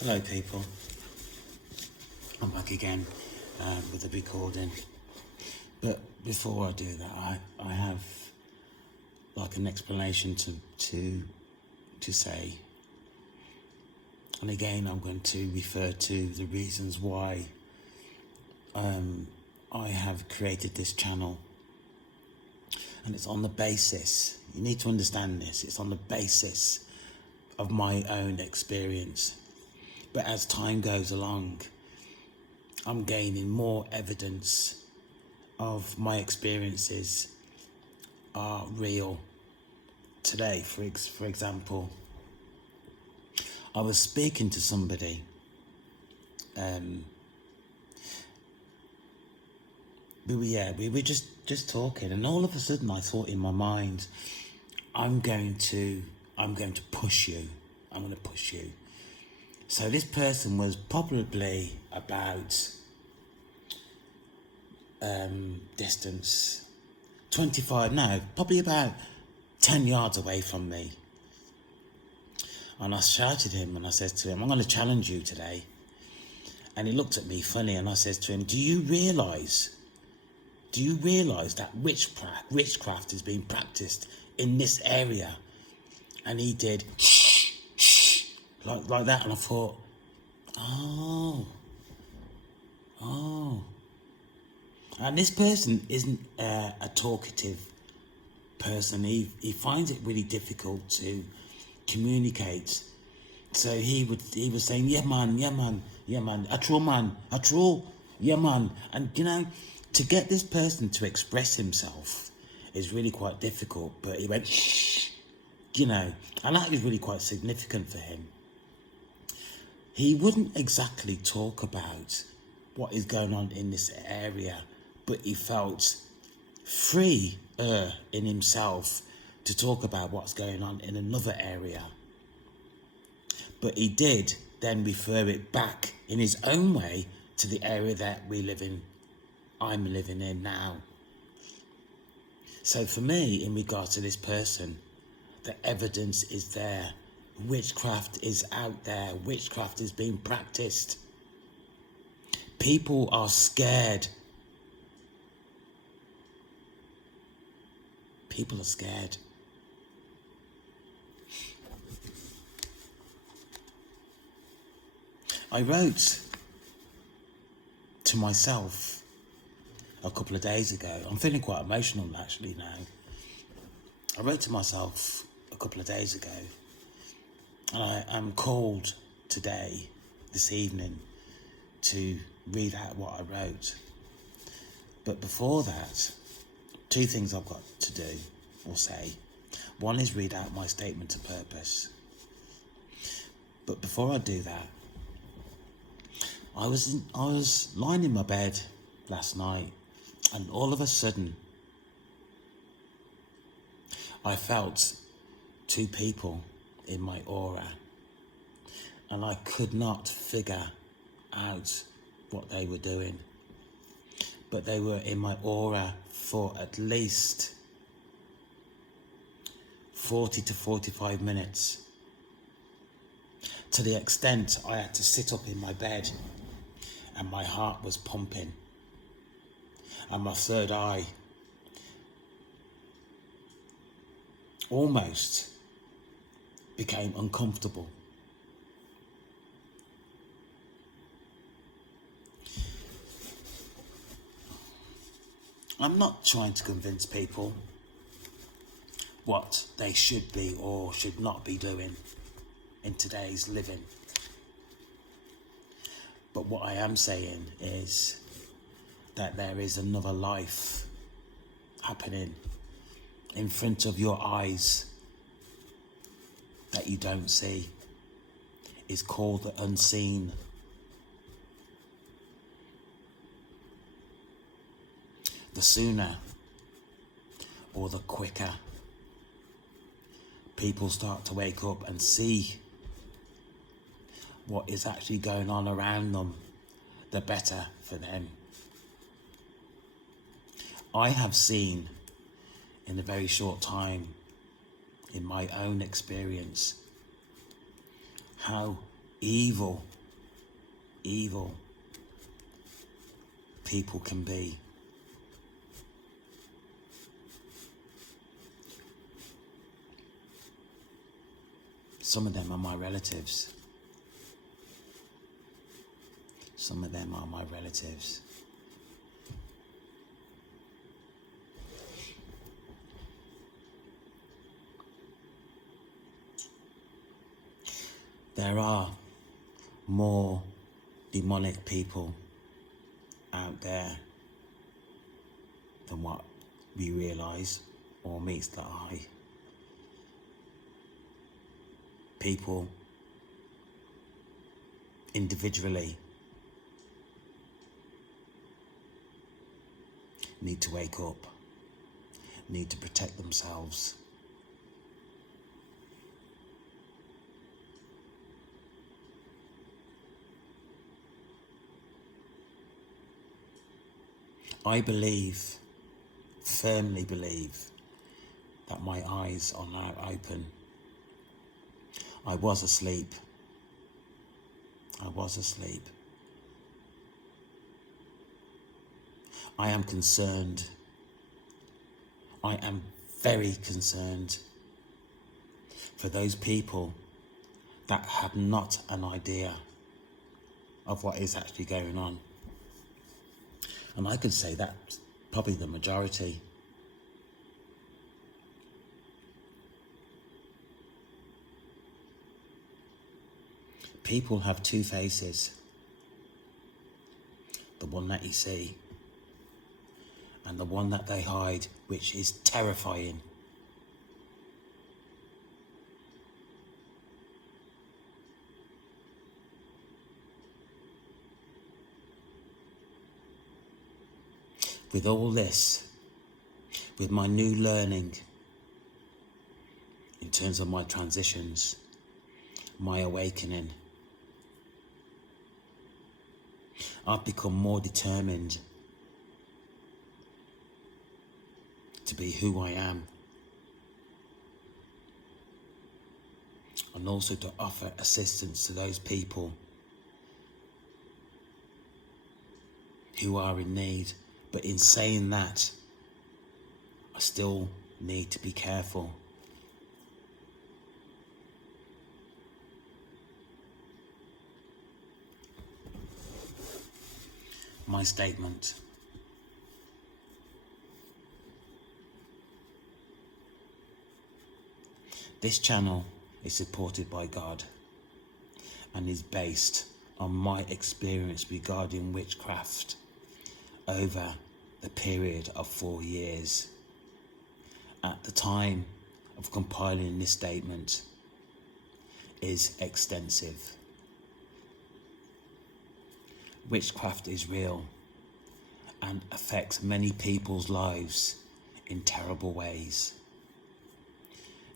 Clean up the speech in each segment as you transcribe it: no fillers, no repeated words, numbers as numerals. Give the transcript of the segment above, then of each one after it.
Hello people, I'm back again with the recording, but before I do that I have like an explanation to say, and again I'm going to refer to the reasons why I have created this channel. And it's on the basis, you need to understand this, it's on the basis of my own experience. But as time goes along, I'm gaining more evidence of my experiences are real. Today, for example, I was speaking to somebody we were just talking, and all of a sudden I thought in my mind, I'm going to push you. I'm going to push you. So this person was probably about distance 25, no, probably about 10 yards away from me. And I shouted him and I said to him, I'm going to challenge you today. And he looked at me funny and I said to him, do you realise that witchcraft is being practiced in this area? And he did like that, and I thought, oh. And this person isn't a talkative person. He finds it really difficult to communicate. So he was saying, yeah man, I troll, yeah man. And you know, to get this person to express himself is really quite difficult. But he went, you know, and that was really quite significant for him. He wouldn't exactly talk about what is going on in this area, but he felt free in himself to talk about what's going on in another area. But he did then refer it back in his own way to the area that I'm living in now. So for me, in regards to this person, the evidence is there. Witchcraft is out there. Witchcraft is being practiced. People are scared. People are scared. I wrote to myself a couple of days ago. I'm feeling quite emotional actually now. I wrote to myself a couple of days ago, and I am called today, this evening, to read out what I wrote. But before that, two things I've got to do or say. One is read out my statement of purpose. But before I do that, I was lying in my bed last night, and all of a sudden I felt two people in my aura, and I could not figure out what they were doing, but they were in my aura for at least 40 to 45 minutes, to the extent I had to sit up in my bed and my heart was pumping and my third eye almost became uncomfortable. I'm not trying to convince people what they should be or should not be doing in today's living. But what I am saying is that there is another life happening in front of your eyes that you don't see. It's called the unseen. The sooner or the quicker people start to wake up and see what is actually going on around them, the better for them. I have seen in a very short time, in my own experience, how evil people can be. Some of them are my relatives. Some of them are my relatives. There are more demonic people out there than what we realise or meets the eye. People individually need to wake up, need to protect themselves. I firmly believe, that my eyes are now open. I was asleep. I am concerned. I am very concerned for those people that have not an idea of what is actually going on. And I could say that's probably the majority. People have two faces. The one that you see and the one that they hide, which is terrifying. With all this, with my new learning in terms of my transitions, my awakening, I've become more determined to be who I am, and also to offer assistance to those people who are in need. But in saying that, I still need to be careful. My statement. This channel is supported by God and is based on my experience regarding witchcraft over the period of 4 years. At the time of compiling this statement is extensive. Witchcraft is real and affects many people's lives in terrible ways.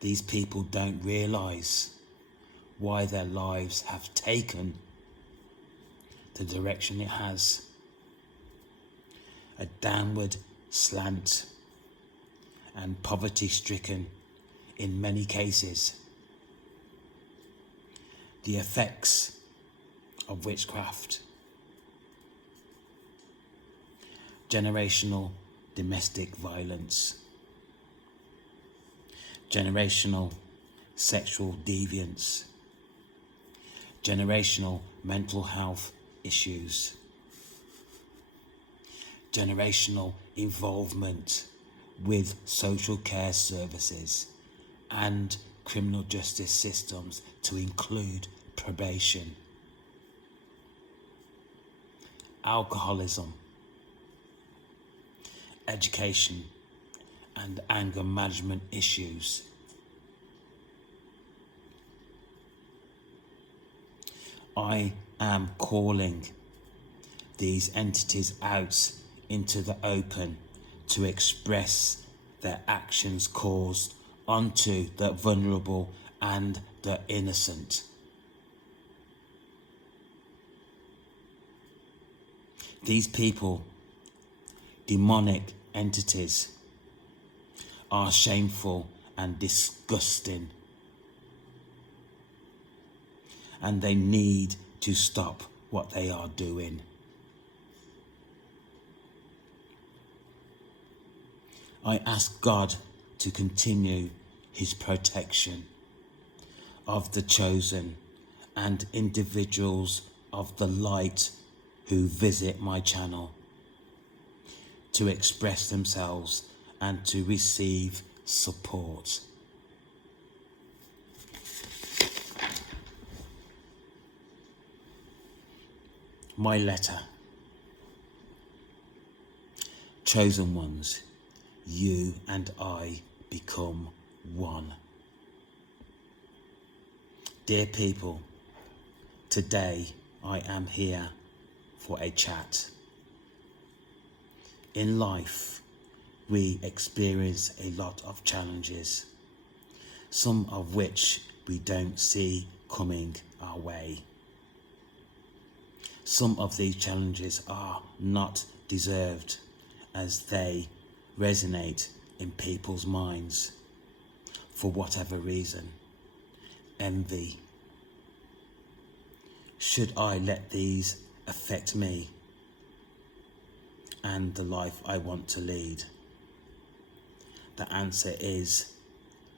These people don't realise why their lives have taken the direction it has. A downward slant and poverty-stricken in many cases. The effects of witchcraft. Generational domestic violence. Generational sexual deviance. Generational mental health issues. Generational involvement with social care services and criminal justice systems, to include probation. Alcoholism, education and anger management issues. I am calling these entities out into the open to express their actions caused onto the vulnerable and the innocent. These people, demonic entities, are shameful and disgusting, and they need to stop what they are doing. I ask God to continue his protection of the chosen and individuals of the light who visit my channel to express themselves and to receive support. My letter. Chosen ones, you and I become one. Dear people, today I am here for a chat. In life, we experience a lot of challenges, some of which we don't see coming our way. Some of these challenges are not deserved, as they resonate in people's minds for whatever reason. Envy. Should I let these affect me and the life I want to lead? The answer is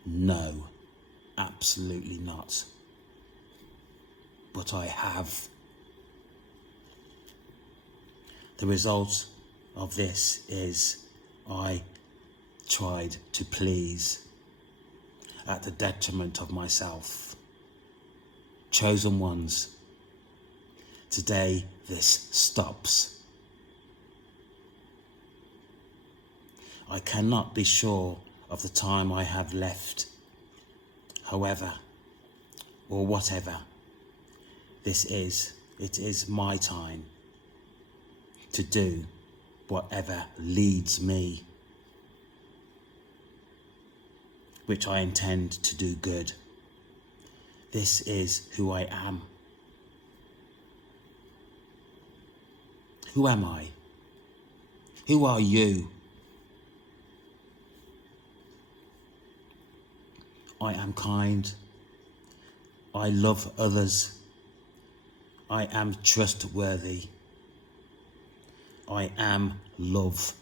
no, absolutely not. But I have. The result of this is I tried to please at the detriment of myself. Chosen ones, today this stops. I cannot be sure of the time I have left. However, or whatever this is, it is my time to do whatever leads me, which I intend to do good. This is who I am. Who am I? Who are you? I am kind. I love others. I am trustworthy. I am love.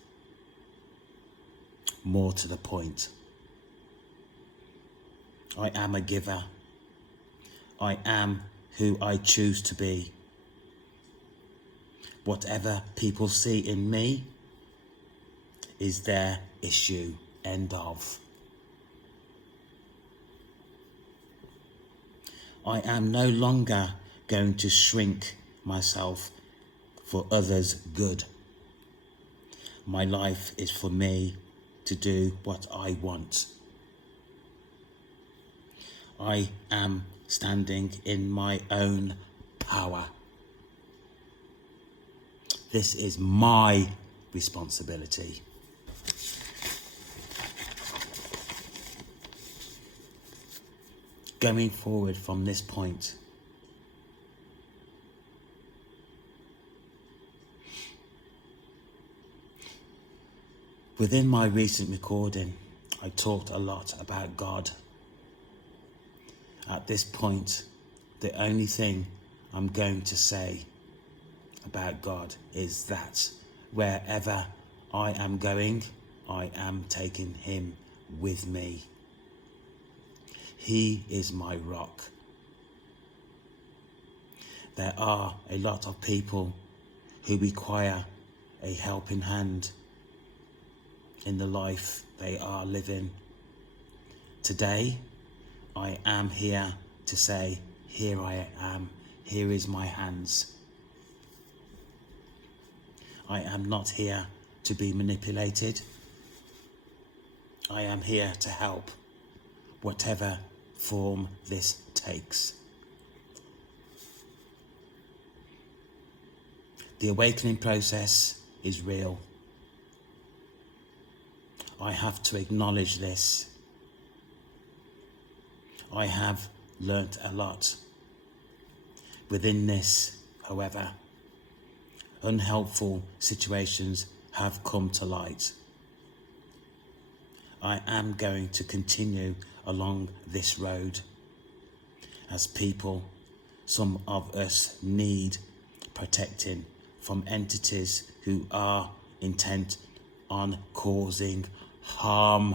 More to the point, I am a giver. I am who I choose to be. Whatever people see in me is their issue. End of. I am no longer going to shrink myself for others' good. My life is for me to do what I want. I am standing in my own power. This is my responsibility. Going forward from this point, within my recent recording, I talked a lot about God. At this point, the only thing I'm going to say about God is that wherever I am going, I am taking him with me. He is my rock. There are a lot of people who require a helping hand in the life they are living. Today, I am here to say, here I am, here is my hands. I am not here to be manipulated. I am here to help, whatever form this takes. The awakening process is real. I have to acknowledge this. I have learnt a lot. Within this, however, unhelpful situations have come to light. I am going to continue along this road as people some of us need protecting from entities who are intent on causing harm.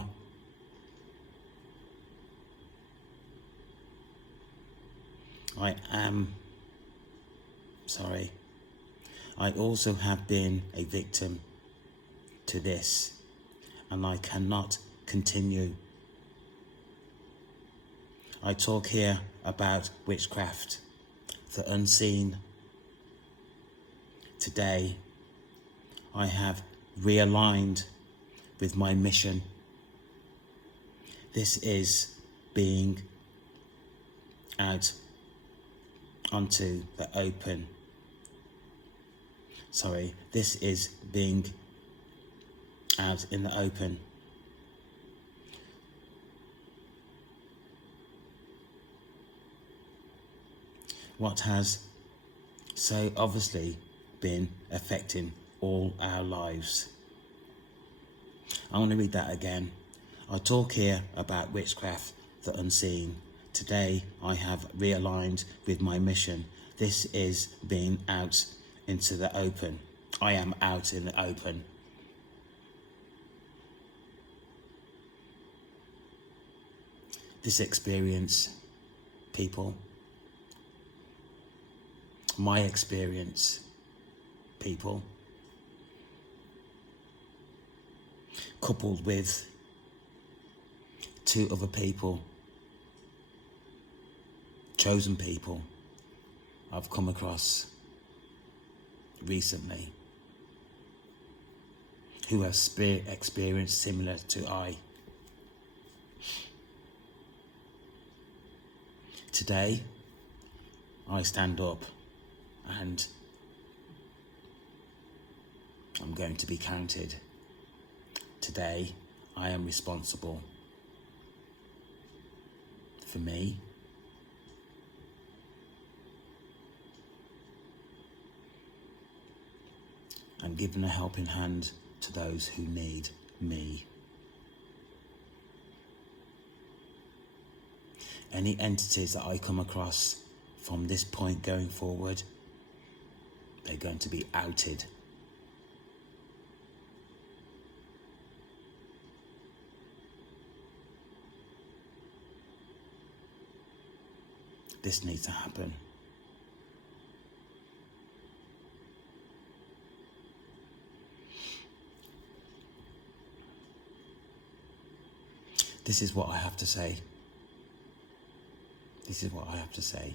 I also have been a victim to this, and I cannot continue. I talk here about witchcraft, the unseen. Today, I have realigned with my mission. This is being out onto the open. This is being out in the open. What has so obviously been affecting all our lives. I want to read that again. I talk here about witchcraft, the unseen. Today I have realigned with my mission. This is being out into the open. I am out in the open. This experience, people, my experience, people, coupled with 2 other people, chosen people I've come across recently who have experienced similar to I. Today, I stand up and I'm going to be counted. Today, I am responsible for me, and giving a helping hand to those who need me. Any entities that I come across from this point going forward, they're going to be outed. This needs to happen. This is what I have to say. This is what I have to say.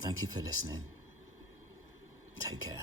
Thank you for listening. Take care.